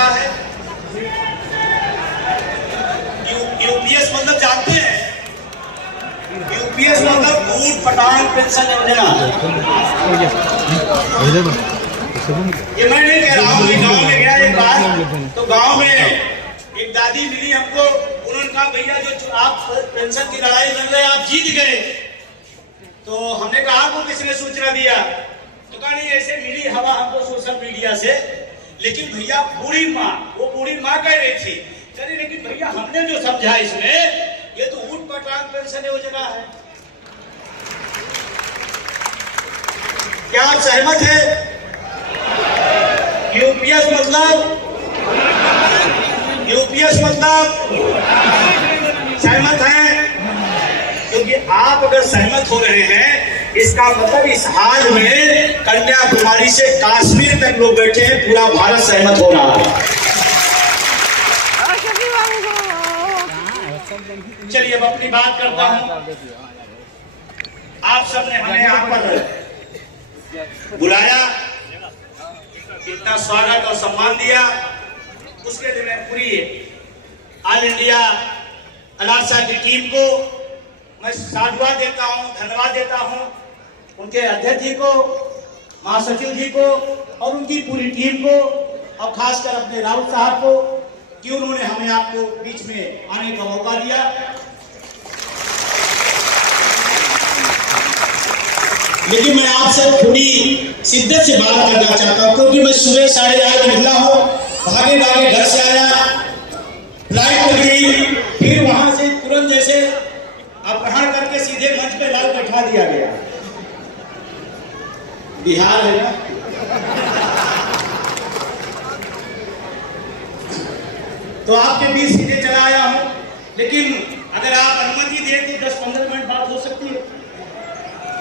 योजना है। यूपीएस मतलब जानते हैं? यूपीएस मतलब ऊट पटांग पेंशन योजना। ये मैं नहीं कह रहा हूँ, गाँव में गया एक बार, तो गाँव में एक दादी मिली हमको। उन्होंने कहा भैया जो आप पेंशन की लड़ाई लड़ रहे हैं आप जीत गए। तो हमने कहा आपको किसने सूचना दिया? तो कहा नहीं ऐसे मिली हवा हमको सोशल मीडिया से। लेकिन भैया बूढ़ी माँ, वो बूढ़ी माँ कह रही थी, चलिए लेकिन भैया हमने जो समझा इसमें, ये तो ऊट पटांग पेंशन योजना है। क्या आप सहमत है? यूपीएस मतलब सहमत है? क्योंकि आप अगर सहमत हो रहे हैं, इसका मतलब इस हाल में कन्याकुमारी से कश्मीर तक लोग बैठे हैं, पूरा भारत सहमत हो रहा है। चलिए अब अपनी बात करता हूं। आप सबने हमें यहाँ पर बुलाया, इतना स्वागत और सम्मान दिया, उसके लिए मैं पूरी ऑल इंडिया अलासा की टीम को मैं साधुवाद देता हूं, धन्यवाद देता हूं। उनके अध्यक्ष जी को, महासचिव जी को और उनकी पूरी टीम को, और खासकर अपने राउत साहब को कि उन्होंने हमें आपको बीच में आने का मौका दिया। लेकिन मैं आपसे थोड़ी शिद्दत से बात करना चाहता हूं, क्योंकि मैं सुबह 8:30 निकला हूं, भागे भागे घर से आया, फ्लाइट लग गई, फिर वहां से तुरंत जैसे अपहरण करके सीधे मंच पे लाल बैठा दिया गया। बिहार है ना। तो आपके बीच सीधे चला आया हूं, लेकिन अगर आप अनुमति दें तो 10-15 मिनट बात हो सकती है,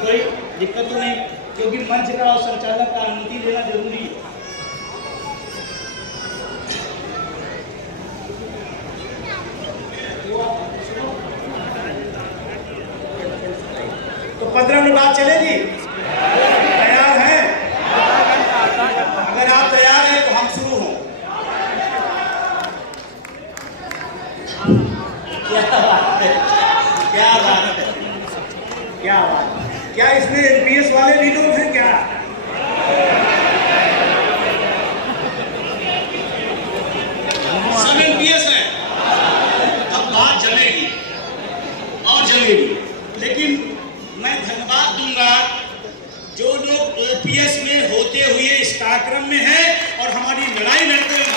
कोई दिक्कत तो नहीं, क्योंकि मंच का और संचालक का अनुमति लेना जरूरी है। तो 15 मिनट बाद चलेगी? तैयार हैं? अगर आप तैयार हैं तो हम शुरू हों। क्या बात है, क्या बात है, क्या बात है। क्या इसमें एनपीएस वाले भी लोग हैं क्या? सब एनपीएस हैं। अब बात जमेगी और जमेगी, लेकिन मैं धन्यवाद दूंगा जो लोग ओपीएस में होते हुए इस कार्यक्रम में हैं और हमारी लड़ाई लड़ते हैं।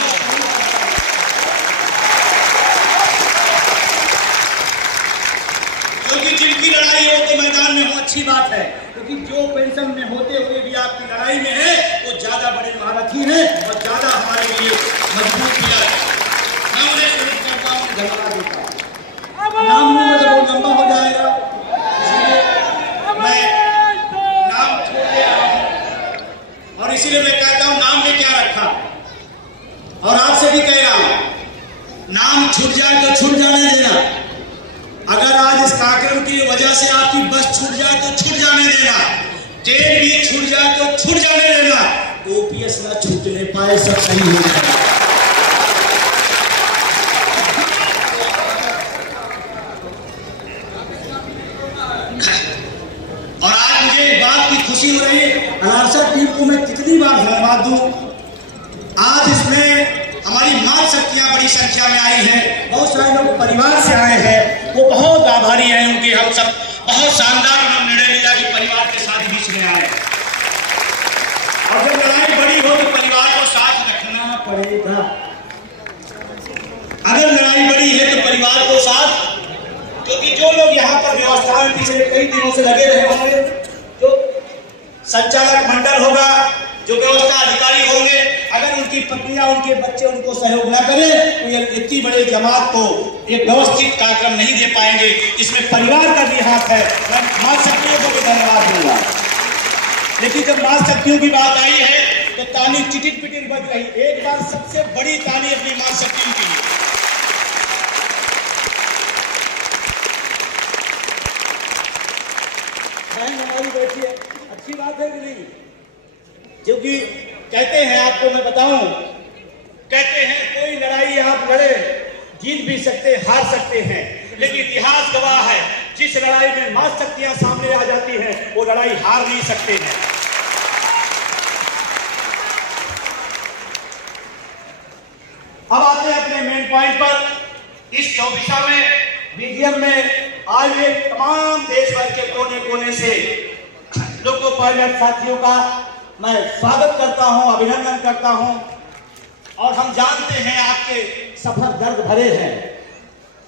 क्योंकि जिनकी लड़ाई हो तो मैदान में हो, अच्छी बात है, क्योंकि जो पेंशन में होते हुए भी आपकी लड़ाई में है वो ज्यादा बड़े महारथी हैं और ज्यादा हमारे लिए मजबूत किया है। मैं उन्हें सैल्यूट करता हूँ, धन्यवाद देता हूँ। नाम लूंगा तो बहुत लंबा हो जाएगा, मैं नाम छोड़ दे रहा हूं, और इसीलिए मैं कहता हूं नाम ने क्या रखा, और आपसे भी कह रहा हूं नाम छूट जाए तो छूट जाने देना। अगर आज इस कार्यक्रम की वजह से आपकी बस छूट जाए तो छूट जाने देना, ट्रेन भी छूट जाए तो छूट जाने देना, ओपीएस ना छूटने पाए, सब सही हो जाए। और आज मुझे एक बात की खुशी हो रही है, अलासा टीम को मैं कितनी बार धन्यवाद दूं। आज इसमें हमारी मां शक्तियां बड़ी संख्या में आई हैं, बहुत सारे लोग परिवार से आए हैं, वो बहुत आभारी हैं उनके। हम सब बहुत शानदार निर्णय लिया कि परिवार के साथ बीच में आए, और जब लड़ाई बड़ी हो तो परिवार को साथ रखना पड़ेगा। अगर लड़ाई बड़ी है तो परिवार को साथ, क्योंकि जो लोग यहाँ पर व्यवस्था में पिछले कई दिनों से लगे रहे होंगे, जो संचालक मंडल होगा, जो व्यवस्था अधिकारी होंगे, अगर उनकी पत्नियां, उनके बच्चे उनको सहयोग न करें तो ये इतनी बड़ी जमात को एक व्यवस्थित कार्यक्रम नहीं दे पाएंगे। इसमें परिवार का भी हाथ है। मैं मां शक्तियों को भी धन्यवाद दूंगा। लेकिन जब मां शक्तियों की बात आई है तो ताली चिटिट पिटिट बज रही। एक बार सबसे बड़ी ताली अपनी मां शक्तियों की। हमारी बैठी है, अच्छी बात है कि नहीं? क्योंकि कहते हैं, आपको मैं बताऊं, कहते हैं बड़े जीत भी सकते, हार सकते हैं, लेकिन इतिहास गवाह है जिस लड़ाई में महाशक्तियां सामने आ जाती हैं वो लड़ाई हार नहीं सकते हैं। अब आते हैं अपने मेन पॉइंट पर। इस 24वें बीजीएम में आज एक तमाम देश भर के कोने कोने से लोको पायलट साथियों का मैं स्वागत करता हूं, अभिनंदन करता हूं। और हम जानते हैं आपके सफर दर्द भरे हैं,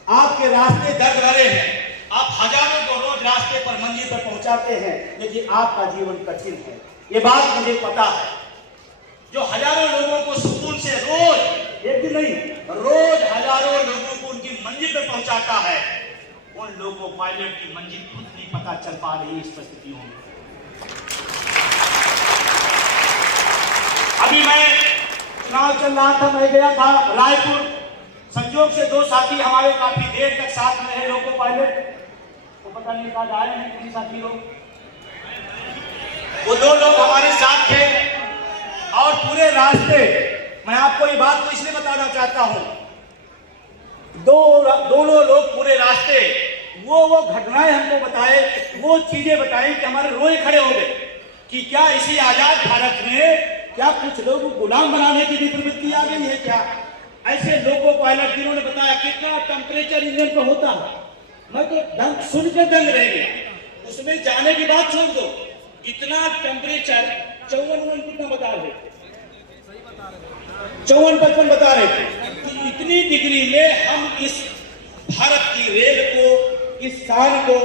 आपके रास्ते दर्द भरे हैं, आप हजारों को रोज रास्ते पर मंजिल पर पहुंचाते हैं, लेकिन आपका जीवन कठिन है, ये बात मुझे पता है। जो हजारों लोगों को सुकून से रोज, एक दिन नहीं, रोज हजारों लोगों को उनकी मंजिल पर पहुंचाता है, उन लोगों पायलट की मंजिल खुद नहीं पता चल पा रही इस परिस्थितियों में। अभी मैं चुनाव चल रहा था, मैं गया था रायपुर, संयोग से दो साथी हमारे काफी देर तक साथ में रहे लोको पायलट, तो पता नहीं कहा जा रहे हैं कितने साथी लोग, वो दो लोग हमारे साथ थे। और पूरे रास्ते मैं आपको ये बात तो इसलिए बताना चाहता हूं, दोनों लोग पूरे रास्ते वो घटनाएं हमको बताए, वो चीजें बताई कि हमारे रोए खड़े हो गए कि क्या इसी आजाद भारत में क्या कुछ लोग गुलाम बनाने की भी प्रवृत्ति आ गई है क्या। ऐसे लोको पायलट जिन्होंने बताया कितना टेम्परेचर इंजन पर होता है, मैं तो दंग सुन के दंग रह गया। उसमें जाने की बात छोड़ दो, इतना टेम्परेचर 54 कितना बता रहे थे, 54-55 बता रहे थे। तो इतनी डिग्री में हम इस भारत की रेल को, इस शान को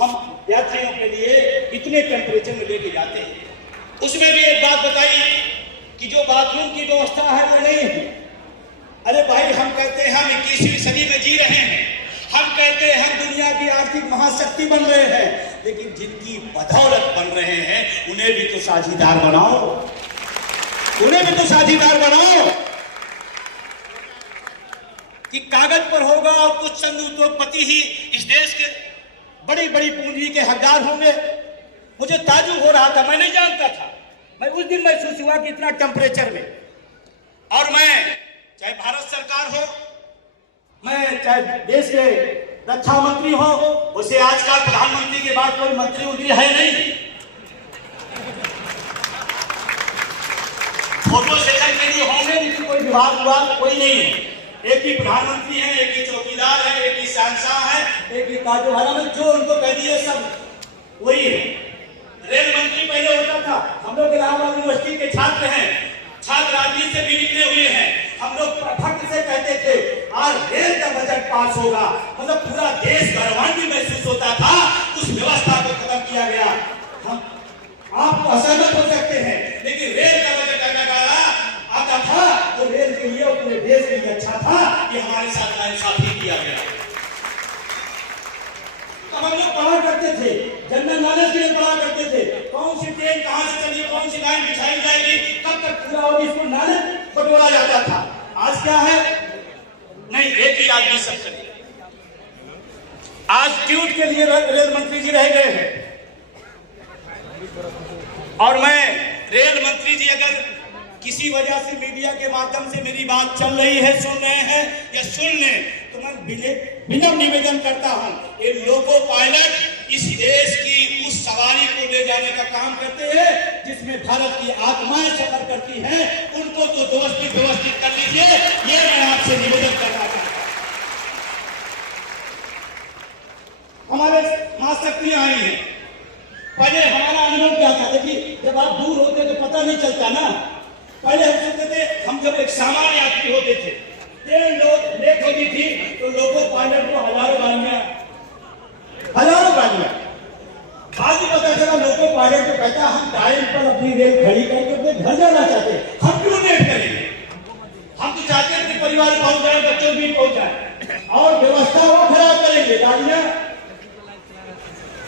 हम यात्रियों के लिए इतने टेम्परेचर में लेके जाते हैं। उसमें भी एक बात बताई कि जो बाथरूम की व्यवस्था है वो नहीं है। अरे भाई, हम कहते हैं हम 21वीं सदी में जी रहे हैं, हम कहते हैं हम दुनिया की आर्थिक महाशक्ति बन रहे हैं, लेकिन जिनकी बदौलत बन रहे हैं उन्हें भी तो साझीदार बनाओ, उन्हें भी तो साझीदार बनाओ। कि कागज पर होगा और कुछ चंद उद्योगपति ही इस देश के बड़ी बड़ी पूंजी के हकदार होंगे। मुझे ताज्जुब हो रहा था, मैं नहीं जानता था, मैं उस दिन महसूस हुआ कि इतना टेम्परेचर में। और मैं चाहे भारत सरकार हो, मैं चाहे देश के रक्षा मंत्री हो, उसे आजकल प्रधानमंत्री के बाद कोई मंत्री उंत्री है नहीं, फोटो सेशन के लिए होंगे, लेकिन कोई विभाग हुआ कोई नहीं है। एक ही प्रधानमंत्री है, एक ही चौकीदार है, एक ही शहंशाह है, एक ही ताजोहारा में जो उनको कह दिए सब वही है। रेल मंत्री पहले होता था, हम लोग इलाहाबाद यूनिवर्सिटी के छात्र हैं, छात्र राजनीति से भी निकले हुए हैं, हम लोग फख्र से कहते थे आज रेल का बजट पास होगा, मतलब पूरा देश गौरवान्वित महसूस होता था। उस व्यवस्था को खत्म किया गया। हम आपको असहमत हो सकते हैं, लेकिन रेल का बजट आता था तो रेल के लिए और पूरे देश के लिए अच्छा था कि हमारे साथ नाइंसाफी किया गया। तो हम लोग पढ़ा करते थे, जनरल नॉलेज के लिए पढ़ा करते थे, कौन सी ट्रेन कहां से चली, कौन सी लाइन बिछाई जाएगी, कब तक पूरा होगी, इसको नॉलेज बटोरा जाता था। आज क्या है, नहीं, एक ही आदमी सब करेगा। आज ट्यूट के लिए रेल मंत्री जी रह गए हैं। और मैं रेल मंत्री जी अगर किसी वजह से मीडिया के माध्यम से मेरी बात चल रही है, सुन रहे हैं या सुन लें, तो मैं विनम्र निवेदन करता हूं, ये लोको पायलट इस देश की उस सवारी को ले जाने का काम करते हैं जिसमें भारत की आत्माएं सफर करती हैं, उनको तो व्यवस्थित कर लीजिए, ये मैं आपसे निवेदन करना चाहता हूं। हमारे महाशक्तियां आई हैं, पहले हमारा अनुभव क्या था, देखिए जब आप दूर होते तो पता नहीं चलता ना। पहले हम सोचते थे, हम जब एक सामान्य यात्री होते थे, ट्रेन लेट होती थी तो लोको पायलट को हजारों गालियां, बाद में पता चला लोको पायलट को कहता हम टाइम पर अपनी रेल खड़ी करके अपने घर जाना चाहते, हम क्यों लेट करेंगे, हम तो चाहते हैं कि परिवार पहुंच जाए, बच्चों भी पहुंच जाए, और व्यवस्था वो खराब करेंगे।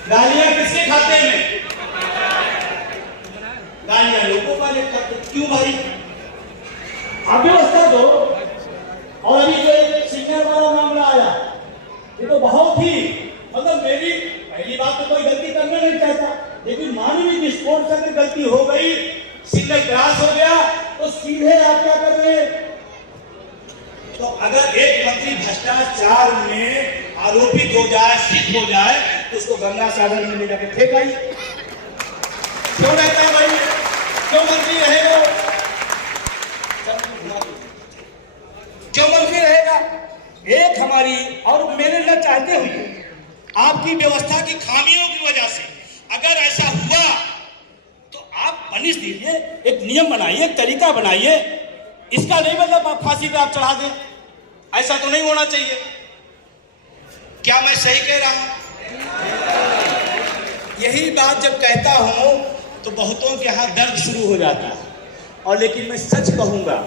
गालियां किसके खाते में, गालियां लोको पायलट खाते, क्यों भाई, आप व्यवस्था दो। और अभी जो सिग्नल वाला मामला आया, ये तो बहुत ही, मतलब मेरी पहली बात तो कोई गलती करना नहीं चाहता, लेकिन मानवीय विस्फोट से अगर गलती हो गई, सिग्नल क्रॉस हो गया, तो सीधे आप क्या कर रहे हैं, तो अगर एक मंत्री भ्रष्टाचार में आरोपित हो जाए, सिद्ध हो जाए, तो उसको गंगा सागर में ले जाकर फेंकाई। क्यों रहता है भाई? क्यों मंत्री रहेगा? क्यों मंत्री रहेगा? एक हमारी और मैनेजर चाहते हुए आपकी व्यवस्था की खामियों की वजह से अगर ऐसा हुआ तो आप पनिश दीजिए, एक नियम बनाइए, एक तरीका बनाइए। इसका नहीं मतलब आप फांसी पे आप चढ़ा दें, ऐसा तो नहीं होना चाहिए। क्या मैं सही कह रहा हूं? यही बात जब कहता हूं तो बहुतों के यहां दर्द शुरू हो जाता है। और लेकिन मैं सच कहूंगा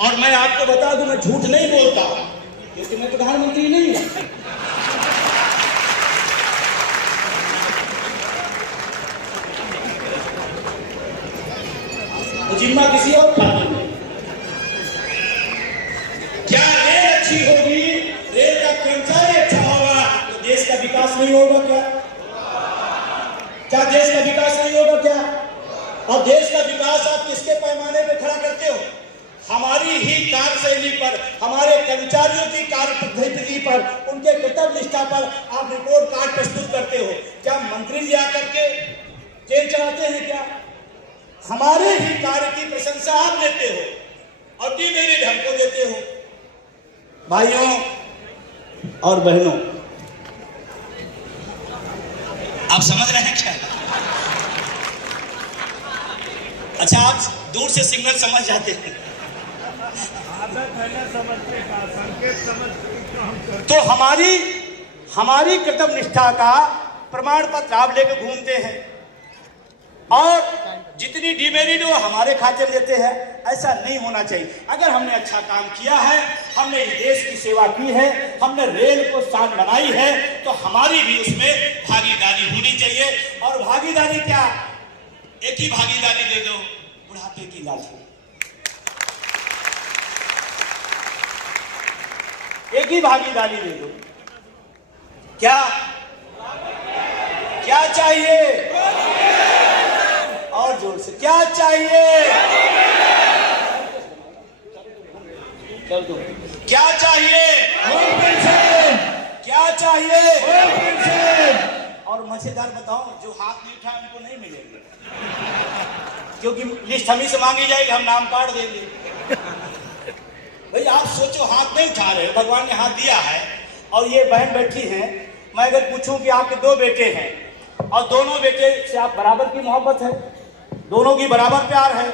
और मैं आपको बता दूं, मैं झूठ नहीं बोलता क्योंकि मैं प्रधानमंत्री नहीं हूं। जिम्मा किसी और खाते में। क्या रेल अच्छी होगी, रेल का कर्मचारी अच्छा होगा तो देश का विकास नहीं होगा क्या? क्या देश का विकास नहीं होगा क्या? और देश का विकास आप किसके पैमाने पे खड़ा करते हो? हमारी ही कार्यशैली पर, हमारे कर्मचारियों की कार्य पद्धति पर, उनके कर्तव्य निष्ठा पर आप रिपोर्ट कार्ड प्रस्तुत करते हो। क्या मंत्री जी आकर के जेल चलाते हैं क्या? हमारे ही कार्य की प्रशंसा आप लेते हो और मेरे ढंग को देते हो। भाइयों और बहनों, आप समझ रहे हैं क्या? अच्छा, आप दूर से सिग्नल समझ जाते हैं। तो हमारी कर्तव्य निष्ठा का प्रमाण पत्र आप लेकर घूमते हैं और जितनी डिमेरिट वो हमारे खाते में देते हैं। ऐसा नहीं होना चाहिए। अगर हमने अच्छा काम किया है, हमने इस देश की सेवा की है, हमने रेल को शान बनाई है, तो हमारी भी उसमें भागीदारी होनी चाहिए। और भागीदारी क्या? एक ही भागीदारी दे दो, बुढ़ापे की लाठी। एक ही भागीदारी दे दो। क्या क्या चाहिए? और जोर से क्या चाहिए? क्या चाहिए? क्या चाहिए? और मजेदार बताऊं, जो हाथ नहीं उठाए उनको नहीं मिलेंगे, क्योंकि लिस्ट हम ही से मांगी जाएगी, हम नाम काट देंगे। भाई आप सोचो, हाथ नहीं उठा रहे, भगवान ने हाथ दिया है और ये बहन बैठी हैं। मैं अगर पूछूं कि आपके 2 बेटे हैं और दोनों बेटे से आप बराबर की मोहब्बत है, दोनों की बराबर प्यार है,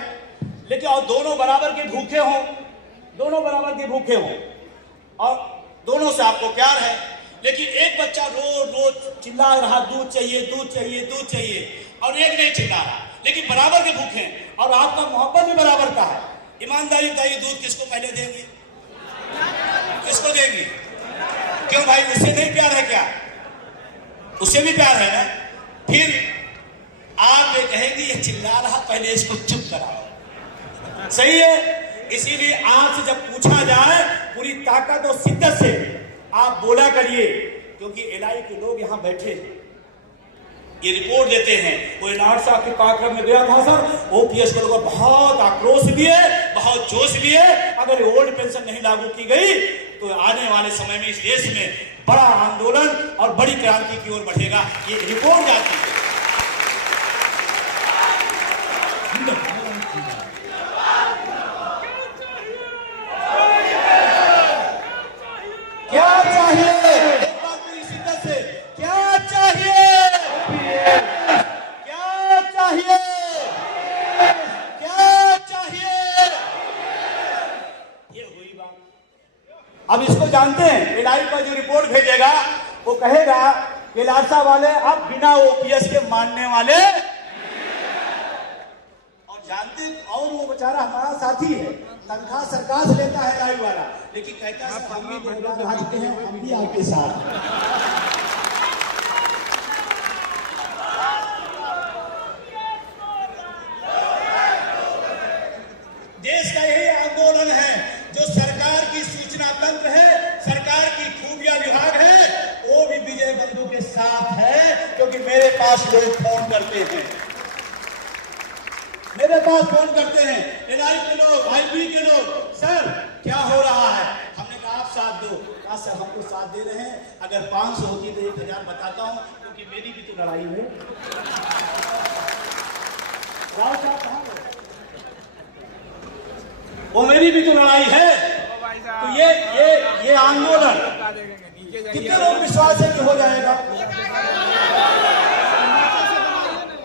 लेकिन और दोनों बराबर के भूखे हों, दोनों बराबर के भूखे हों और दोनों से आपको प्यार है, लेकिन एक बच्चा रोज रोज चिल्ला रहा दूध चाहिए, दूध चाहिए, दूध चाहिए, और एक नहीं चिल्ला रहा, लेकिन बराबर के भूखे हैं और आपका मोहब्बत भी बराबर का है। ईमानदारी बताइए, दूध किसको पहले देंगे? किसको देंगे? क्यों भाई, उससे नहीं प्यार है क्या? उससे भी प्यार है ना। फिर आप ये कहेंगे ये चिल्ला रहा, पहले इसको चुप कराओ। सही है। इसीलिए आपसे जब पूछा जाए पूरी ताकत और शिद्दत से आप बोला करिए, क्योंकि एलआई के लोग यहाँ बैठे हैं, ये रिपोर्ट देते हैं। वो नार साहब के कार्यक्रम में गया था सर, ओपीएस के लोगों बहुत आक्रोश भी है, बहुत जोश भी है। अगर ओल्ड पेंशन नहीं लागू की गई तो आने वाले समय में इस देश में बड़ा आंदोलन और बड़ी क्रांति की ओर बढ़ेगा, ये रिपोर्ट जाती है। क्या चाहिए? एक बार पूरी शिद्दत से क्या चाहिए? क्या चाहिए? क्या चाहिए? ये हुई बात। अब इसको जानते हैं, एलआई पर जो रिपोर्ट भेजेगा वो कहेगा कि लालसा वाले अब बिना ओपीएस के मानने वाले, और जानते, और वो बेचारा हमारा साथी है, तनख्वाह सरकार से लेता है एलआई वाला, लेकिन कहता है हम भी आ चुके हैं, हम भी आपके साथ। देश का यही आंदोलन है, जो सरकार की सूचना तंत्र है, सरकार की खुफिया विभाग है, वो भी विजय बंधु के साथ है। क्योंकि मेरे पास लोग फोन करते हैं, मेरे पास फोन करते हैं, एलआई के लोग, आईबी के लोग, सर क्या हो रहा है? सबको साथ दे रहे हैं। अगर 500 होती तो 1000 बताता हूँ, क्योंकि मेरी भी तो लड़ाई है। राव साहब कहाँ गए? वो मेरी भी तो लड़ाई है। तो ये आंदोलन कितने लोग विश्वास है कि हो जाएगा?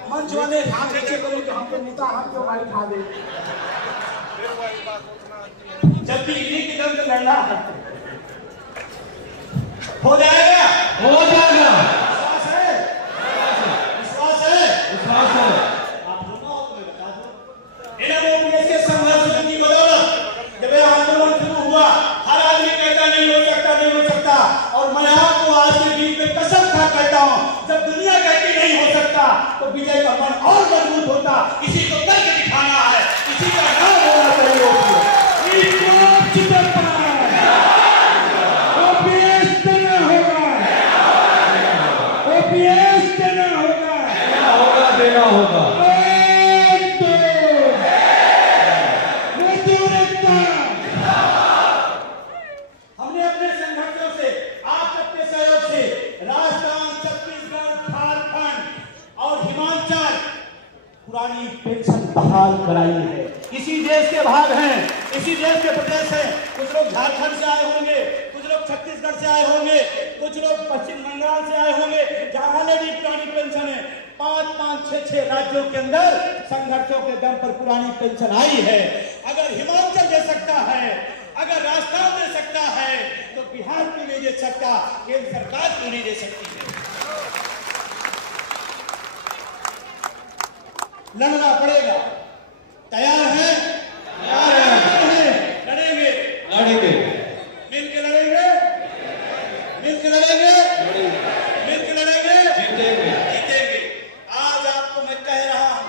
मंच वाले हाथ नीचे करो कि हमको नेता हाथ क्यों भाई खा दे। जब भी इन्हीं की दम से लड़ना है, हो जाएगा, हो जाएगा। विश्वास है, विश्वास है, विश्वास है। आप होना हो तो मैं बता दूं। इन लोगों के संघर्ष की बदौलत जब ये आंदोलन शुरू हुआ, हर आदमी कहता नहीं हो सकता, नहीं हो सकता। और मैं आपको आज के बीच में कसम खा कहता हूं, जब दुनिया कहती नहीं हो सकता तो विजय का मन और मजबूत होता। इसी को करके दिखाना है, इसी का नाम होना चाहिए। देना होगा। हमने अपने संगठनों से, आप सबके सहयोग से राजस्थान, छत्तीसगढ़, झारखंड और हिमाचल पुरानी पेंशन बहाल कराई है। इसी देश के भाग हैं, इसी देश के प्रदेश हैं। कुछ लोग झारखंड से आए होंगे, कुछ लोग छत्तीसगढ़ से आए होंगे, कुछ लोग पश्चिम बंगाल से आए होंगे, जहां भी पुरानी पेंशन है। 5-5, 6-6 राज्यों के अंदर संघर्षों के दम पर पुरानी पेंशन आई है। अगर हिमाचल दे सकता है, अगर राजस्थान दे सकता है, तो बिहार क्यों नहीं दे सकता? केंद्र सरकार क्यों नहीं दे सकती है? लड़ना पड़ेगा। तैयार है? लड़ेंगे, लड़ेंगे, मिलकर लड़ेंगे, मिलकर लड़ेंगे, मिलकर लड़ेंगे, जीतेंगे, जीतेंगे। आज आपको मैं कह रहा हूं,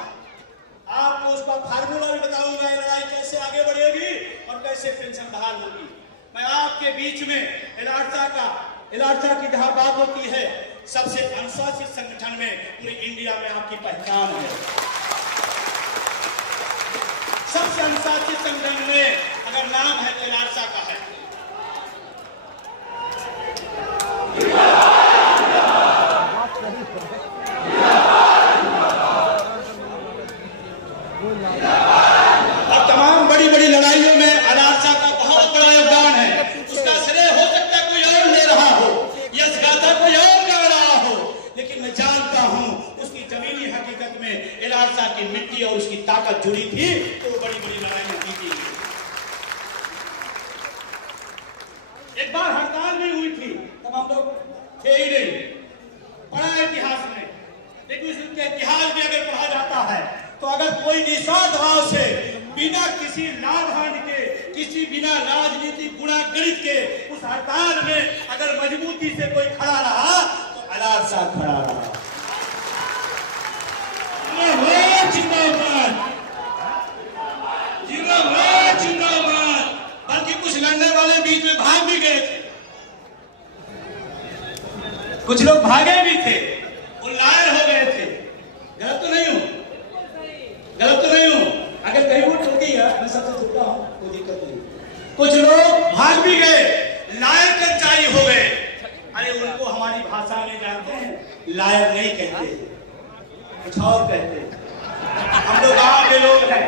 आपको उसका फार्मूला भी बताऊंगा, ये लड़ाई कैसे आगे बढ़ेगी और कैसे पेंशन बहाल होगी। मैं आपके बीच में इलार्चा की जहां बात होती है, सबसे अनुशासित संगठन में पूरे इंडिया में आपकी पहचान है। सबसे अनुशासित संगठन में अगर नाम है तो इलार्चा का है। और तमाम बड़ी बड़ी लड़ाइयों में इलार्चा का बहुत बड़ा योगदान है। उसका श्रेय हो सकता है कोई और ले रहा हो, यश गाथा कोई और गा रहा हो, लेकिन मैं जानता हूं उसकी जमीनी हकीकत में इलार्चा की मिट्टी और उसकी ताकत जुड़ी थी, तो बड़ी बड़ी लड़ाइयां जीती। एक बार हड़ताल भी हुई थी, तब हम लोग थे ही नहीं, पढ़ा इतिहास में। लेकिन उसके इतिहास भी अगर पढ़ा जाता है तो अगर कोई निस्वार्थ भाव से बिना किसी लाभ हानि के, किसी बिना राजनीतिक गुणा गणित के उस हड़ताल में अगर मजबूती से कोई खड़ा रहा तो इलार्चा खड़ा रहा। जिंदाबाद, जिंदाबाद, जिंदाबाद। बल्कि कुछ लड़ने वाले बीच में भाग भी गए थे, कुछ लोग भागे भी थे, वो लायर हो गए थे। गलत तो नहीं हूं, गलत तो नहीं हूं। अगर कहीं वो टोकी है, मैं सबसे झूठा हूं, कोई दिक्कत नहीं। कुछ लोग भाग भी गए, लायर कर्मचारी हो गए। अरे उनको हमारी भाषा में जानते हैं, लायर नहीं कहते, कुछ और कहते हैं। हम लोग गांव के लोग हैं,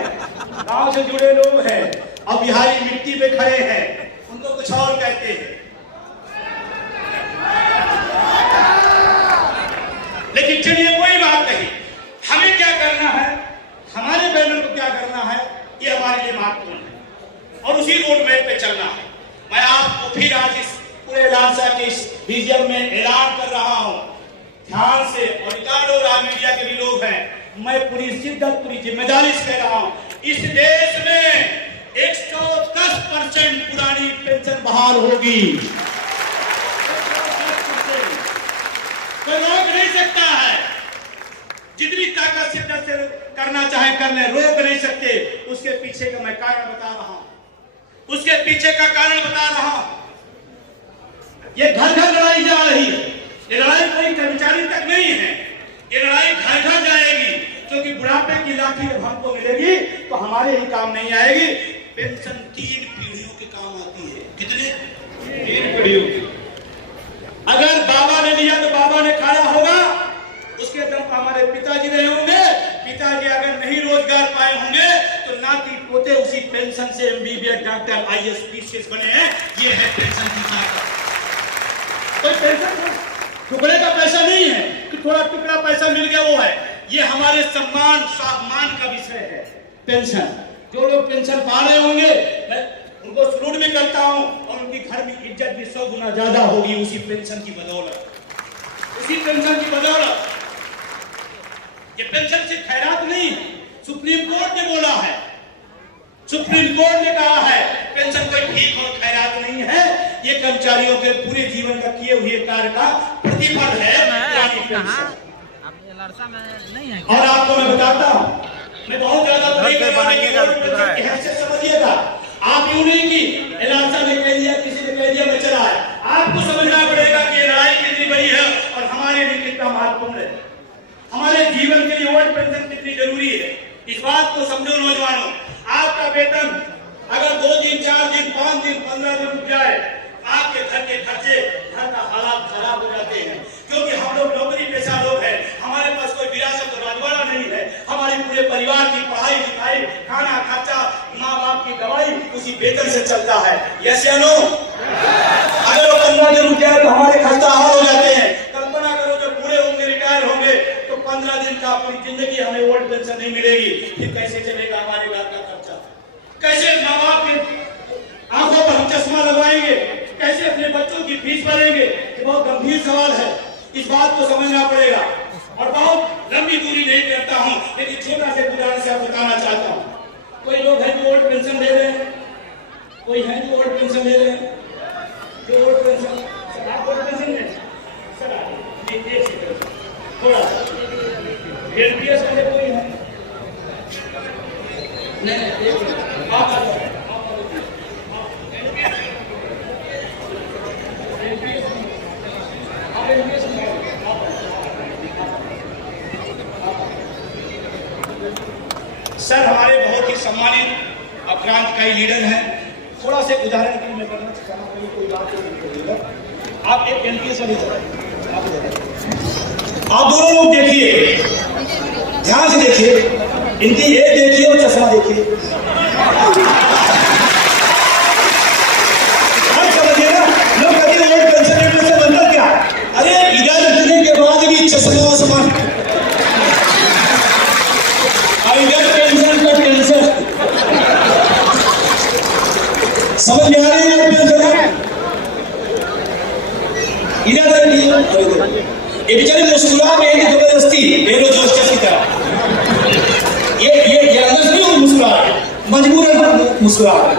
गांव से जुड़े लोग हैं, अब बिहारी मिट्टी पे खड़े हैं, उनको कुछ और कहते हैं। लेकिन चलिए कोई बात नहीं, हमें क्या करना है, हमारे बैनर को क्या करना है, ये हमारे लिए महत्वपूर्ण है और उसी रोड मैप पे चलना है। मैं आपको फिर आज इस पूरे इलार्चा के इस विजन में ऐलान कर रहा हूं, ध्यान से, और रिकॉर्डो राज मीडिया के भी लोग हैं, मैं पूरी शिद्दत, पूरी जिम्मेदारी से कह रहा हूं, इस देश में 110% पुरानी पेंशन बहाल होगी। कोई रोक नहीं सकता है, जितनी ताकत शिद्दत से करना चाहे कर ले, रोक नहीं सकते। उसके पीछे का मैं कारण बता रहा हूं, उसके पीछे का कारण बता रहा हूं। ये घर घर लड़ाई जा रही है, ये लड़ाई कोई कर्मचारी तक नहीं है, ये लड़ाई घर घर जाएगी, क्योंकि बुढ़ापे की लाठी जब हमको मिलेगी तो हमारे ही काम नहीं आएगी। पेंशन 3 पीढ़ियों के काम आती है। कितने? 3 पीढ़ियों। पेंशन से एमबीबीएस, डॉक्टर, आईएएस, पीसीएस बने हैं। ये है पेंशन की ताकत। कोई पेंशन टुकड़े का पैसा नहीं है कि थोड़ा टुकड़ा पैसा मिल गया वो है। ये हमारे सम्मान सम्मान का विषय है पेंशन। जो लोग पेंशन पा रहे होंगे मैं उनको सलूट भी करता हूं और उनकी घर में इज्जत भी 100 गुना ज्यादा होगी उसी पेंशन की बदौलत। उसी पेंशन की बदौलत। ये पेंशन से खैरात नहीं है, सुप्रीम कोर्ट ने बोला है, सुप्रीम कोर्ट ने कहा है पेंशन कोई भीख और खैरात नहीं है, ये कर्मचारियों के पूरे जीवन का किए हुए कार्य का प्रतिफल है। और आपको मैं बताता हूं, मैं बहुत ज्यादा समझिएगा। आप यूं नहीं कि एलासा ने कह दिया, किसी ने कह दिया, मैं चला है। आपको समझना पड़ेगा कि ये लड़ाई कितनी बड़ी है और हमारे लिए कितना महत्वपूर्ण है। हमारे जीवन के लिए ओल्ड पेंशन कितनी जरूरी है, इस बात को समझो नौजवानों। आपका वेतन अगर 2 दिन, 4 दिन, 5 दिन, 15 दिन रुक जाए, आपके घर के खर्चे, घर का हालात खराब हो जाते हैं। क्योंकि हम लोग नौकरी पेशा लोग हैं, हमारे पास कोई विरासत और राजवाड़ा नहीं है। हमारे पूरे परिवार की पढ़ाई लिखाई, खाना खर्चा, माँ बाप की दवाई उसी वेतन से चलता है। यस या नो? अगर वो 15 दिन रुक जाए तो हमारे खर्चा हाल हो जाते हैं। कल्पना करो जब पूरे होंगे, रिटायर होंगे तो 15 दिन का अपनी जिंदगी हमें ओल्ड पेंशन नहीं मिलेगी, फिर कैसे चलेगा हमारे घर का खर्चा? कैसे माँ बाप के आंखों पर हम चश्मा लगवाएंगे? कैसे अपने बच्चों की फीस भरेंगे? ये बहुत गंभीर सवाल है, इस बात को समझना पड़ेगा। और बहुत लंबी दूरी नहीं करता हूं, लेकिन छोटा से उदाहरण से आप बताना चाहता हूं। कोई लोग हैं जो ओल्ड पेंशन ले रहे हैं, कोई है जो ओल्ड पेंशन ले रहे हैं, जो ओल्ड पेंशन आप ओल्ड पेंशन में सर एक सेकंड थोड़ा एनपीएस वाले कोई है? नहीं, आप सर हमारे बहुत ही सम्मानित और क्रांतिकारी लीडर हैं। थोड़ा से उदाहरण के लिए मैं करना चाहता हूँ, कोई बात नहीं करिएगा। आप एक एनपीएस वाले आप दोनों लोग देखिए, ध्यान से देखिए, इनकी एक देखिए और चश्मा देखिए। समझिए ना, लोग कहते हैं ओल्ड पेंशन से मतलब क्या? अरे इधर उठने के बाद भी चश्मा वश्मा, इधर पेंशन का टेंशन, समझ में आ रही है? इधर ये बेचारे मुस्कुरा रहे हैं जबरदस्ती, बेरो जोश की तरह। ये अंदर से नहीं मुस्कुरा रहे, मजबूरन मुस्कुरा रहे।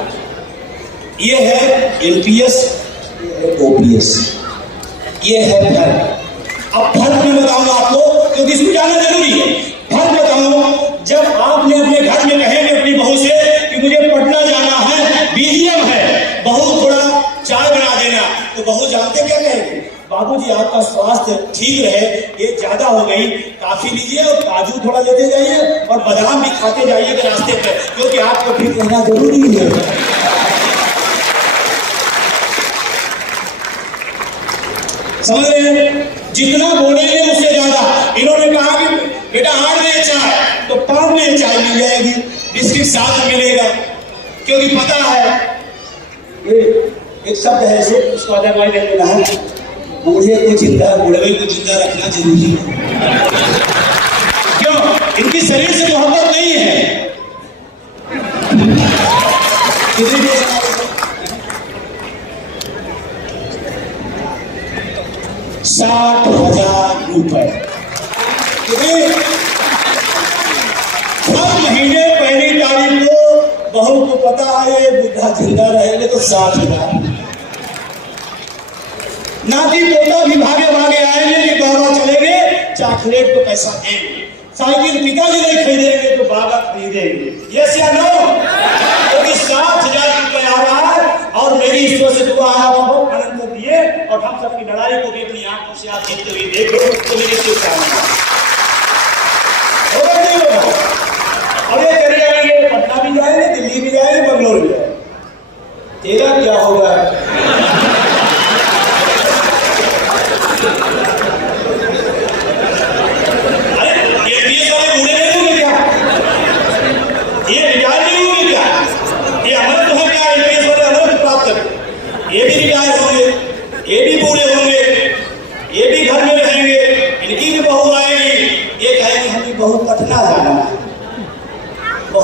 ये है एनपीएस, ओपीएस, ये है फर्क। अब फर्क मैं बताऊंगा आपको क्योंकि इसको जानना जरूरी है। फर्क बताऊंगा, जब आपने अपने घर में कहेंगे अपनी बहू से कि मुझे पटना जाना है, बीजीएम है, बहू थोड़ा चाय बना देना, तो बहू जानते क्या कहेंगे? बाबूजी आपका स्वास्थ्य ठीक रहे, ये ज्यादा हो गई, काफी लीजिए और काजू थोड़ा लेते जाइए और बादाम भी खाते जाइए रास्ते पे, क्योंकि आपको ठीक रहना जरूरी है। समझ रहे हैं? जितना बोलेंगे उससे ज्यादा। इन्होंने कहा कि बेटा 8 में चाय, तो 5 में चाय मिल जाएगी, बिस्किट साथ मिलेगा, क्योंकि पता है ये एक शब्द है ऐसे, उसको अदरवाइज लेना है, बूढ़े को जिंदा, बुढ़वे को जिंदा रखना जरूरी है। क्यों? इनकी शरीर से मोहब्बत नहीं है। कितनी 60,000 रुपए। हर महीने पहली तारीख को बहू को पता है बुढ़ा जिंदा रहेंगे तो 60,000। नाती पोता भी भागे भागे आएंगे कि बाबा चलेंगे, चॉकलेट को पैसा देंगे, साइकिल पिताजी नहीं खरीदेंगे तो बाबा खरीदेंगे। यस या नो? क्योंकि 60,000 रुपए आ रहा है और मेरी ईश्वर से दुआ है बहुत आनंद दिए और हम सबकी लड़ाई को भी अपनी आंखों से आप जीतते हुए देखो तो मेरी शुभकामनाएं। होगा नहीं होगा? और ये चले जाएंगे, पटना भी जाएंगे, दिल्ली भी जाएंगे, बंगलोर भी जाएंगे, तेरा क्या होगा? अरे ये वाले बूढ़े नहीं होंगे क्या? ये रिटायर नहीं होंगे क्या?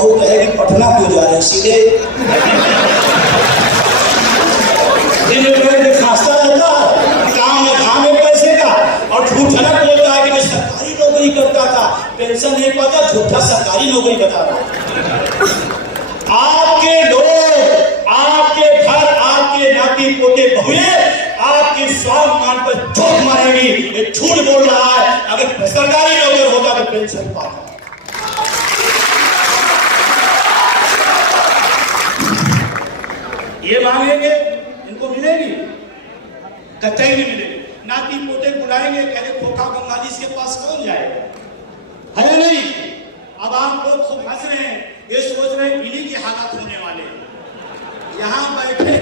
बहू कहेगी पटना क्यों जा रहे हैं, सीधे खांसता रहता है, काम में धाम है पैसे का, और झूठा बोलता है कि मैं सरकारी नौकरी करता था, पेंशन नहीं पाता, झूठा सरकारी नौकरी बता रहा। आपके लोग, आपके घर, आपके नाती पोते बहुए आपके स्वाभिमान पर चोट मारेंगी। ये झूठ बोल रहा है, अगर सरकारी नौकर होता तो पेंशन पाता। ये मांगेंगे, इनको मिलेगी, कतई नहीं मिलेगी। नाती पोते बुलाएंगे, कहते खोखा बंगाली के पास कौन जाएगा, है नहीं। अब आप लोग खूब हंस रहे हैं, ये सोच रहे हैं इन्हीं के हालात होने वाले हैं। यहां बैठे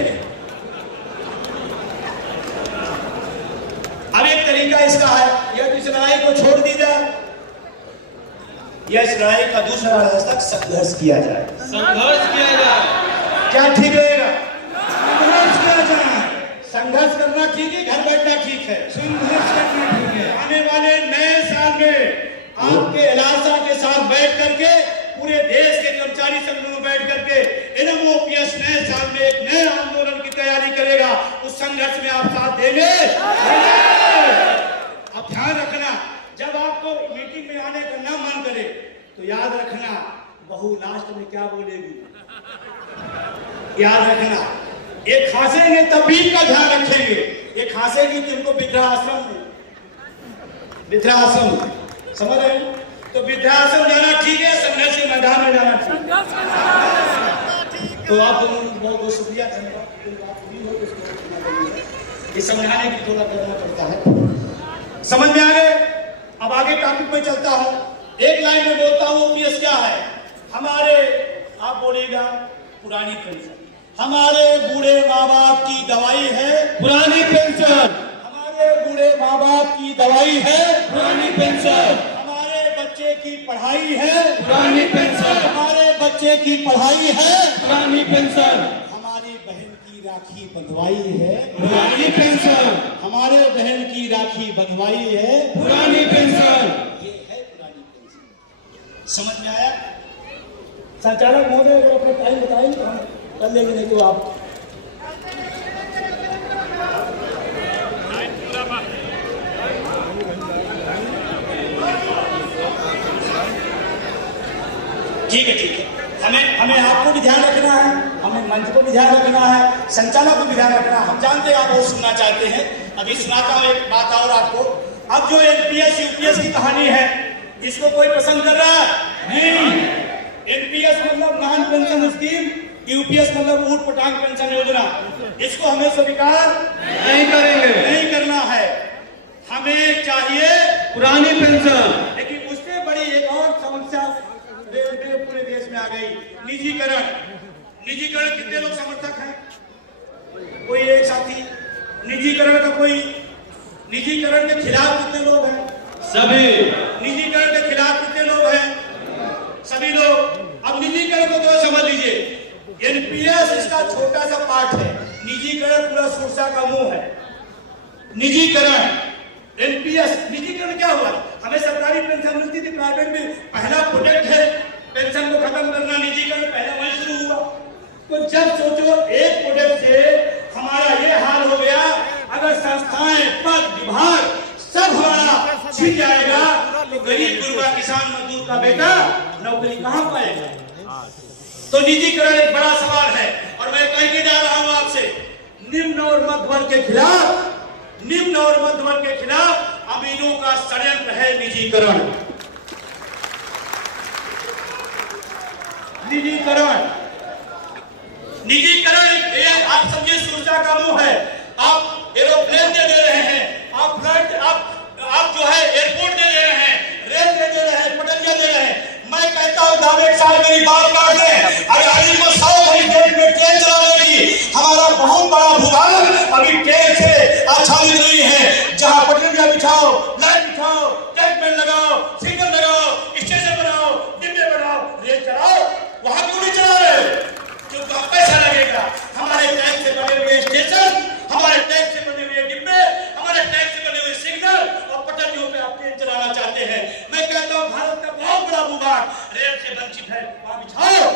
अब एक तरीका इसका है, यह इस लड़ाई को छोड़ दी जाए, या इस लड़ाई का दूसरा रास्ता संघर्ष किया जाए। संघर्ष किया जाए क्या ठीक रहेगा? संघर्ष किया जाए। संघर्ष करना ठीक है, घर बैठना ठीक है? संघर्ष करना ठीक है। आने वाले नए साल में आपके इलाका के साथ बैठ करके, पूरे देश के कर्मचारी संगठनों में बैठ करके एनएमओपीएस नए साल में एक नए आंदोलन की तैयारी करेगा। उस संघर्ष में आप साथ देंगे? अब ध्यान रखना, जब आपको मीटिंग में आने का ना मन करे तो याद रखना बहू लास्ट में क्या बोलेगी, याद रखना। ये खांसेंगे तभी का ध्यान रखेंगे, ये खांसेगी तो इनको वृद्धाश्रम में, वृद्धाश्रम समझ रहे हो? तो वृद्धाश्रम जाना ठीक है, संघर्ष के मैदान में जाना ठीक है। तो आप दोनों बहुत बहुत शुक्रिया, धन्यवाद। ये समझाने की थोड़ा करना पड़ता है, समझ में आ गए? अब आगे टॉपिक पे चलता हूँ। एक लाइन में बोलता हूँ कि क्या है हमारे, आप बोलिएगा पुरानी पेंशन, हमारे बूढ़े माँ बाप की दवाई है पुरानी पेंशन, हमारे बूढ़े माँ बाप की दवाई है पुरानी पेंशन, हमारे बच्चे की पढ़ाई है पुरानी पेंशन, हमारे बच्चे की पढ़ाई है पुरानी पेंशन, हमारी बहन की राखी बंधवाई है पुरानी पेंशन, हमारे बहन की राखी बंधवाई है पुरानी पेंशन। ये है पुरानी पेंशन। समझ में आया? संचालक महोदय अगर अपने टाइम बताएंगे तो हम कर लेंगे, नहीं तो आप ठीक है, ठीक है। हमें आपको भी ध्यान रखना है, हमें मंच को भी ध्यान रखना है, संचालक को भी ध्यान रखना है। हम जानते हैं आप वो सुनना चाहते हैं, अभी सुनाता हूँ एक बात और आपको। अब जो एनपीएस यूपीएस की कहानी है, इसको कोई पसंद कर रहा है? नहीं। एनपीएस मतलब नॉन पेंशन स्कीम, यूपीएस मतलब ऊट पटांग पेंशन योजना, इसको हमें स्वीकार नहीं करेंगे, नहीं करना है। हमें चाहिए पुरानी पेंशन। लेकिन उससे बड़ी एक और समस्या रेलवे पूरे देश में आ गई, निजीकरण। निजीकरण कितने लोग समर्थक हैं? कोई एक साथी निजीकरण का, कोई निजीकरण के खिलाफ कितने लोग हैं? सभी। निजीकरण के खिलाफ कितने लोग हैं? सभी लोग। अब निजीकरण को तो समझ लीजिए, एनपीएस इसका छोटा सा पार्ट है, निजीकरण पूरा सुरसा का मुंह है। निजीकरण, एनपीएस, निजीकरण क्या हुआ? हमें सरकारी पेंशन मिलती थी, प्राइवेट में पहला प्रोडक्ट है पेंशन को खत्म करना, निजीकरण पहला वहीं शुरू हुआ। तो जब सोचो एक प्रोडक्ट से हमारा ये हाल हो गया, अगर संस्थाएं, पद, विभाग सब हमारा छिन जाएगा तो गरीब गुरबा किसान मजदूर का बेटा नौकरी कहां पाएगा? तो निजीकरण एक बड़ा सवाल है, और मैं कह के जा रहा हूं आपसे, निम्न और मध्य वर्ग के खिलाफ, निम्न और मध्य वर्ग के खिलाफ अमीरों का षड्यंत्र है निजीकरण। निजीकरण, निजीकरण आप समझिए सुरक्षा का मुंह है। आप एरोप्लेन दे रहे हैं, आप फ्लाइट, आप जो है एयरपोर्ट दे रहे हैं, रेल दे रहे हैं, पटरियां दे रहे हैं। मैं कहता हूं दावे के साथ मेरी बात काट दें, अगर को 100 घंटे में ट्रेन चलाने की हमारा बहुत बड़ा भूगोल अभी ट्रेन से आच्छादित नहीं है। जहां पटरियां बिछाओ, लाइट बिछाओ, ट्रैकमेंट लगाओ, सिग्नल लगाओ, स्टेशन बनाओ, डिब्बे बनाओ, रेल चलाओ, वहां क्यों नहीं चला रहे? क्योंकि पैसा लगेगा। हमारे टैक्स से बने हुए स्टेशन, हमारे टैक्स से बने हुए डिब्बे, हमारे टैक्स से बने हुए सिग्नल और पटरियों पे आप ट्रेन चलाना चाहते हैं। मैं कहता हूं भारत का बहुत बड़ा भूभाग रेल से वंचित है, वहां बिछाओ,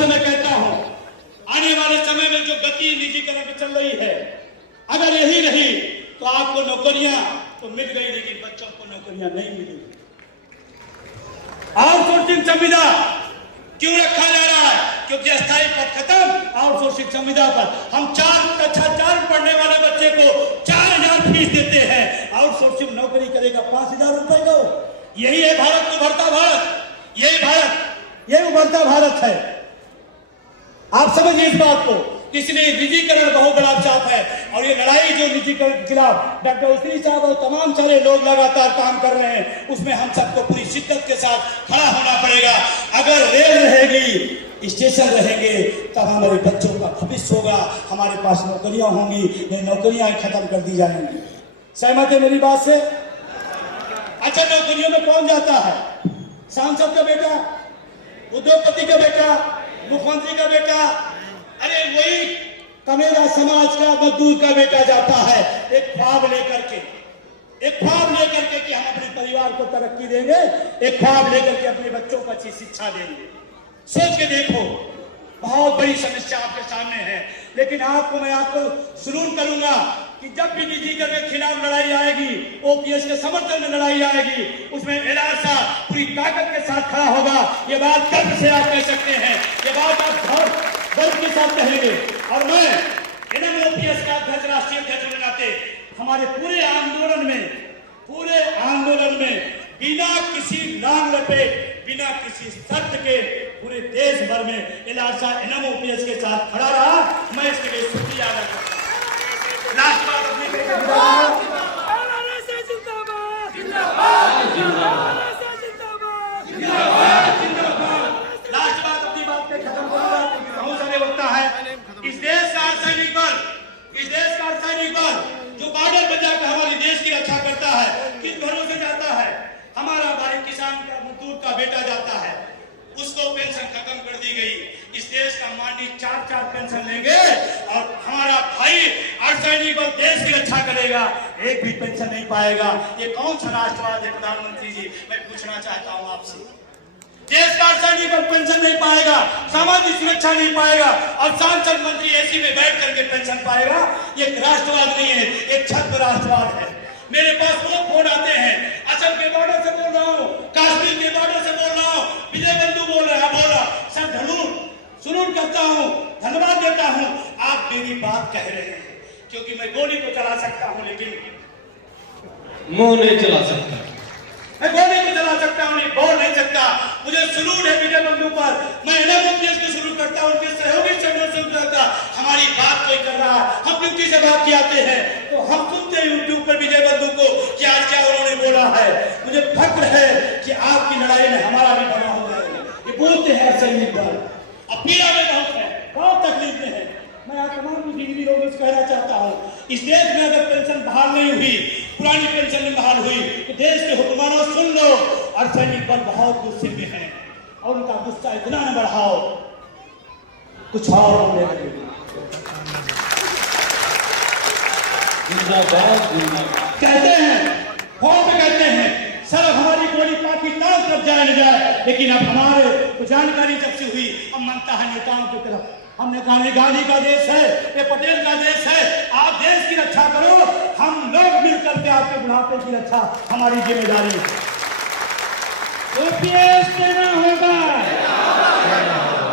से मैं कहता हूं, आने वाले समय में जो गति निजीकरण की चल रही है, अगर यही रही तो आपको नौकरियां तो मिल गई, लेकिन बच्चों को नौकरियां नहीं मिली। आउटसोर्सिंग संविदा क्यों रखा जा रहा है? क्योंकि अस्थायी पद खत्म, आउटसोर्सिंग संविदा पर हम कक्षा 4 पढ़ने वाले बच्चे को 4000 फीस देते हैं, आउटसोर्सिंग नौकरी करेगा 5000 रुपए को। यही है भारत को उभरता भारत, यही भारत, यही उभरता भारत है। आप समझिए इस बात को, इसलिए निजीकरण बहुत बड़ा चाप है। और ये लड़ाई जो निजीकरण के खिलाफ डॉक्टर उसरी साहब और तमाम सारे लोग लगातार काम कर रहे हैं, उसमें हम सबको पूरी शिद्दत के साथ खड़ा होना पड़ेगा। अगर रेल रहेगी, स्टेशन रहेंगे, तब हमारे बच्चों का भविष्य होगा, हमारे पास नौकरियां होंगी, ये नौकरियां खत्म कर दी जाएंगी। सहमत है मेरी बात से? अच्छा, नौकरियों में कौन जाता है? सांसद का बेटा, उद्योगपति का बेटा, मुख्यमंत्री का बेटा, अरे वही कमेरा समाज का मजदूर का बेटा जाता है, एक ख्वाब लेकर के, एक ख्वाब लेकर के कि हम अपने परिवार को तरक्की देंगे, एक ख्वाब लेकर के अपने बच्चों को अच्छी शिक्षा देंगे। सोच के देखो, बहुत बड़ी समस्या आपके सामने है। लेकिन मैं आपको सुनून करूंगा कि जब भी निजीकरण के खिलाफ लड़ाई आएगी, ओपीएस के समर्थन में लड़ाई आएगी, उसमें एलासा पूरी ताकत के साथ खड़ा होगा। ये बात गर्व से आप कह सकते हैं, ये बात आप गर्व के साथ कहेंगे। और मैं ओपीएस का अध्यक्ष, राष्ट्रीय अध्यक्ष के नाते हमारे पूरे आंदोलन में बिना किसी लांग लपेट, बिना किसी शर्त के पूरे देश भर में एलासा ओपीएस के साथ खड़ा रहा। मैं इसके लिए शुक्रिया अदा करता हूं। लास्ट बात अपनी बात पे खत्म करूंगा, बहुत सारे वक्ता है। इस देश का सैनिक बल जो बॉर्डर पर जाकर हमारे देश की रक्षा करता है, किस भरोसे जाता है? हमारा भाई किसान का, मजदूर का बेटा जाता है, उसको पेंशन खत्म कर दी गई। इस देश का माननीय 4 पेंशन लेंगे और हमारा भाई अर्धसैनिक बल देश की रक्षा करेगा, एक भी पेंशन नहीं पाएगा। ये कौन सा राष्ट्रवाद है प्रधानमंत्री जी? मैं पूछना चाहता हूं आपसे। देश का अर्धसैनिक बल पेंशन नहीं पाएगा, सामाजिक सुरक्षा नहीं पाएगा, और सांसद मंत्री एसी में बैठ करके पेंशन पाएगा। ये राष्ट्रवाद नहीं है, एक छद्म राष्ट्रवाद है। मेरे पास लोग फोन आते हैं, असम के बॉर्डर से बोल रहा हूँ, कश्मीर के बॉर्डर से बोल रहा हूँ, विजय बंधु बोल रहा सर, सुनून करता हूँ, धन्यवाद देता हूँ। आप मेरी बात कह रहे हैं, क्योंकि मैं गोली तो चला सकता हूँ, लेकिन मुंह नहीं चला सकता। मैं गोली को चला सकता हूँ, नहीं बोल नहीं सकता। मुझे सुलून है विजय बंधु पर, मैं ओपीएस को शुरू करता हूँ, उनके सहयोगी शुरू करता। हमारी बात कोई कर रहा है, हम ड्यूटी से बात किए आते हैं, तो हम सुनते हैं यूट्यूब पर विजय बंधु को कि आज क्या उन्होंने बोला है। मुझे फक्र है कि आपकी लड़ाई में हमारा भी बना हो जाएगा। ये बोलते हैं सैनिक बल, अब पीड़ा में बहुत है, बहुत तकलीफ में है। मैं आज तमाम बुद्धिजीवी लोगों से कहना चाहता हूँ, इस देश में अगर पेंशन बहाल नहीं हुई, पुरानी पेंशन नहीं बहाल हुई, तो देश के हुक्मरानों सुन लो, अर्धसैनिक बल बहुत गुस्से में है, और उनका गुस्सा इतना न बढ़ाओ, कुछ और होने लगे। कहते हैं, फोन पे कहते हैं, सर हमारी गोली पाकिस्तान तरफ जाए न जाए, लेकिन अब हमारे को जानकारी जब से हुई, अब मनता है नेताओं की तरफ। हमने कहा नहीं, गांधी का देश है, ये पटेल का देश है, आप देश की रक्षा करो, हम लोग मिलकर के आपके बुढ़ापे की रक्षा हमारी जिम्मेदारी है। ओपीएस देना होगा,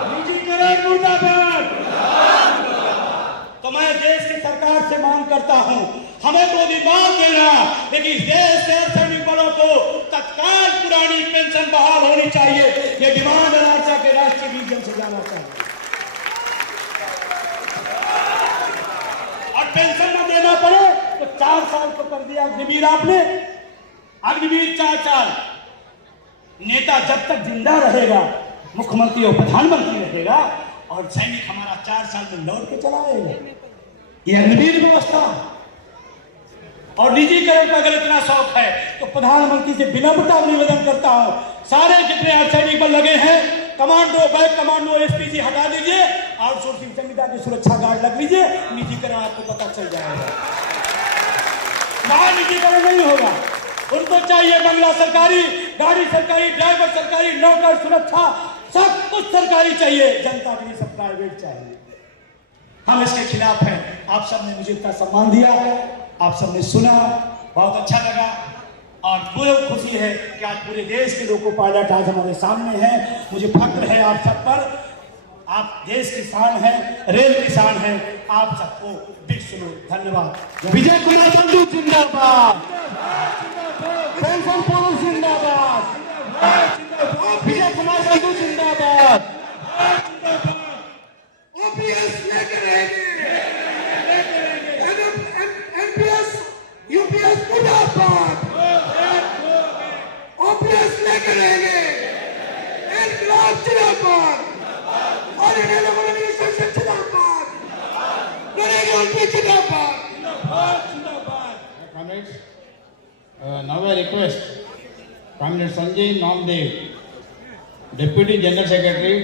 निजीकरण मुर्दाबाद। तो मैं देश की सरकार से मांग करता हूं, हमें तो डिमांड देना, लेकिन देश के सैनिक बलों को तत्काल पुरानी पेंशन बहाल होनी चाहिए। ये डिमांड राज्य के राष्ट्रीय रीजन से जाना चाहिए, और पेंशन न देना पड़े तो 4 साल को कर दिया अग्निवीर आपने। अग्निवीर 4 साल, नेता जब तक जिंदा रहेगा, मुख्यमंत्री और प्रधानमंत्री रहेगा, और सैनिक हमारा 4 साल में लौट के चला आएगा। ये अग्निवीर व्यवस्था। और निजीकरण का अगर इतना शौक है तो प्रधानमंत्री से विनम्रता निवेदन करता हूं, सारे जितने अर्धसैनिक बल लगे हैं, कमांडो, बैक कमांडो, एसपीजी हटा दीजिए, आउटसोर्सिंग संविदा की सुरक्षा गार्ड लग लीजिए, निजीकरण आपको पता चल जाएगा। वहां निजीकरण नहीं होगा। उनको चाहिए बंगला सरकारी, गाड़ी सरकारी, ड्राइवर सरकारी, नौकर, सुरक्षा सब कुछ सरकारी चाहिए, जनता के लिए सब प्राइवेट चाहिए। हम इसके खिलाफ हैं। आप सबने मुझे इतना सम्मान दिया, आप सबने सुना, बहुत अच्छा लगा और मुझे खुशी है कि आज पूरे देश के लोको पायलट आज हमारे सामने हैं। मुझे फक्र है आप सब पर। आप देश की शान है, रेल की शान है। आप सबको बिग सलूट, धन्यवाद। विजय कुमार बंधु जिंदाबाद, पेंशन पुरुष जिंदाबाद, विजय कुमार बंधु जिंदाबाद। ओपीएस लेकर रहेंगे, एमपीएस यूपीएस मुर्दाबाद, ओपीएस लेकर रहेंगे, इनकलाब जिंदाबाद, और इन्हें लोगों ने जिंदाबाद, लड़ेंगे उनकी जिंदाबाद। Comrades, now I request Comrade Sanjay Namdev, Deputy General Secretary.